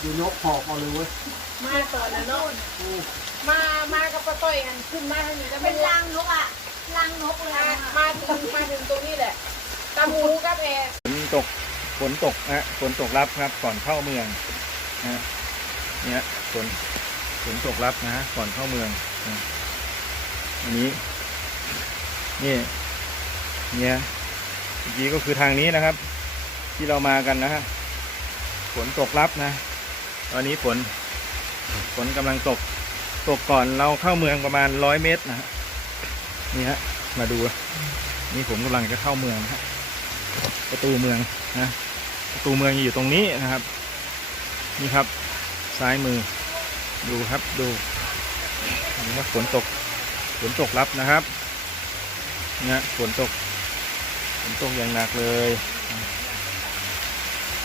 เดี๋ยวนกหอบเอาเลยเว้ยมาก่อนแล้วเนาะโอ้มา มากับป้าต้อยกันขึ้นมาทางนี้แล้วเป็เป็นนรังนกอะรังนกเลยมาอะมาถึงมาถึงตรงนี้แหละตาหมูกับแอร์ฝนตกฝนตกนะฮะฝนตกรับครับก่อนเข้าเมืองนะฮะเนี่ยฝนฝนตกรับนะฮะก่อนเข้าเมืองนะอันนี้นี่เนี่ยเมื่อกี้ก็คือทางนี้นะครับ ที่เรามากันนะฮะฝนตกรับนะ ตอนนี้ฝนฝนกำลังตก ตกก่อนเราเข้าเมืองประมาณร้อยเมตรนะฮะนี่ฮะมาดู นี่ผมกำลังจะเข้าเมืองนะฮะประตูเมืองนะประตูเมืองอยู่ตรงนี้นะครับ นี่ครับซ้ายมือ ดูครับดูนี่ครับฝนตกฝนตกรับนะครับเนี่ยฝนตกฝนตกอย่างหนักเลย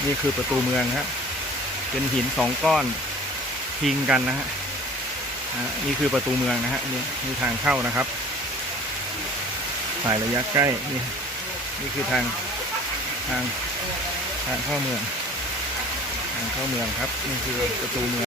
นี่คือประตูเมืองครับ เป็นหินสองก้อนพิงกันนะฮะนี่คือประตูเมืองนะฮะนี่นี่ทางเข้านะครับถ่ายระยะใกล้นี่นี่คือทางทางทางเข้าเมือง ทางเข้าเมืองครับ นี่คือประตูเมือง